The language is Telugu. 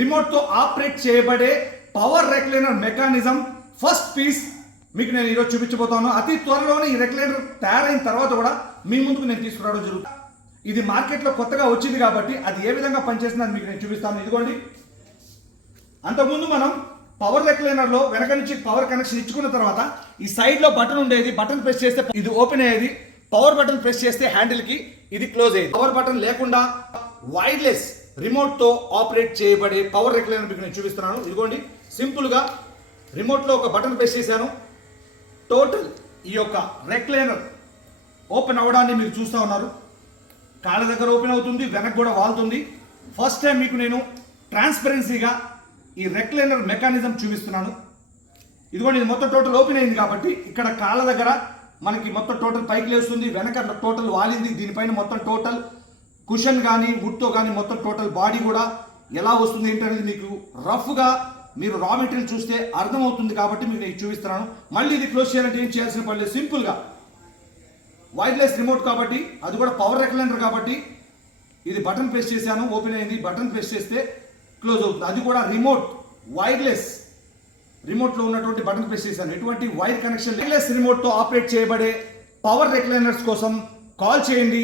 రిమోట్ తో ఆపరేట్ చేయబడే power recliner mechanism first piece మీకు నేను ఈరోజు చూపించబోతాను. అతి త్వరలోనే ఈ రెక్లైనర్ తయారైన తర్వాత కూడా మీ ముందుకు నేను తీసుకురావడం జరుగుతుంది. ఇది మార్కెట్లో కొత్తగా వచ్చింది కాబట్టి అది ఏ విధంగా పనిచేస్తుందని మీకు నేను చూపిస్తాను. ఇదిగోండి, అంతకుముందు మనం పవర్ రెక్లైనర్ లో వెనక నుంచి పవర్ కనెక్షన్ ఇచ్చుకున్న తర్వాత ఈ సైడ్ లో బటన్ ఉండేది. బటన్ ప్రెస్ చేస్తే ఇది ఓపెన్ అయ్యేది. పవర్ బటన్ ప్రెస్ చేస్తే హ్యాండిల్ కి ఇది క్లోజ్ అయ్యేది. పవర్ బటన్ లేకుండా వైర్లెస్ రిమోట్ తో ఆపరేట్ చేయబడే పవర్ రెక్లైనర్ మీకు నేను చూపిస్తున్నాను. ఇదిగోండి, సింపుల్ గా రిమోట్ లో ఒక బటన్ ప్రెస్ చేశాను. టోటల్ ఈ యొక్క రెక్లైనర్ ఓపెన్ అవడాన్ని మీరు చూస్తూ ఉన్నారు. కాళ్ళ దగ్గర ఓపెన్ అవుతుంది, వెనక్కి కూడా వాలుతుంది. ఫస్ట్ టైం మీకు నేను ట్రాన్స్పరెన్సీగా ఈ రెక్లైనర్ మెకానిజం చూపిస్తున్నాను. ఇదిగోండి, ఇది మొత్తం టోటల్ ఓపెన్ అయింది కాబట్టి ఇక్కడ కాళ్ళ దగ్గర మనకి మొత్తం టోటల్ పైకి లేస్తుంది, వెనక టోటల్ వాలింది. దీనిపైన మొత్తం టోటల్ కుషన్ కానీ వుడ్తో కానీ మొత్తం టోటల్ బాడీ కూడా ఎలా వస్తుంది ఏంటనేది మీకు రఫ్గా మీరు రా మెటీరియల్ చూస్తే అర్థమవుతుంది కాబట్టి మీకు నేను చూపిస్తున్నాను. మళ్ళీ ఇది క్లోజ్ చేయాలంటే ఏం చేయాల్సిన పని లేదు. సింపుల్గా వైర్లెస్ రిమోట్ కాబట్టి, అది కూడా పవర్ రెక్లైనర్ కాబట్టి ఇది బటన్ ప్రెస్ చేశాను, ఓపెన్ అయింది. బటన్ ప్రెస్ చేస్తే క్లోజ్ అవుతుంది. అది కూడా రిమోట్ వైర్లెస్ రిమోట్లో ఉన్నటువంటి బటన్ ప్రెస్ చేశాను. ఎటువంటి వైర్ కనెక్షన్ వైర్లెస్ రిమోట్తో ఆపరేట్ చేయబడే పవర్ రెక్లైనర్స్ కోసం కాల్ చేయండి